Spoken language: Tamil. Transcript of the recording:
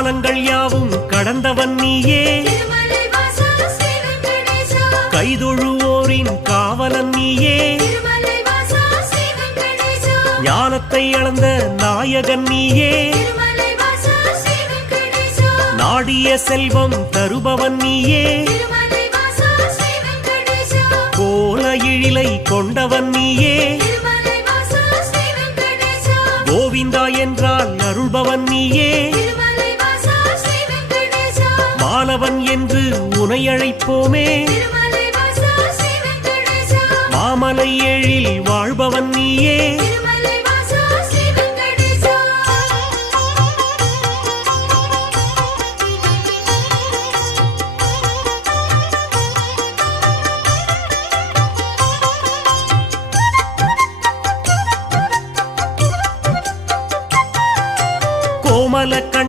காலங்கள் யாவும் கடந்தவன் நீயே, கைதொழுவோரின் காவலன் நீயே, ஞானத்தை அளந்த நாயகன் நீயே, நாடிய செல்வம் தருபவன் நீயே, கோல எழிலை கொண்டவன் நீயே, கோவிந்தா என்றால் அருள்பவன் நீயே, மாலவன் என்று உனை அழைப்போமே, மாமலை எழில் வாழ்பவன் நீயே,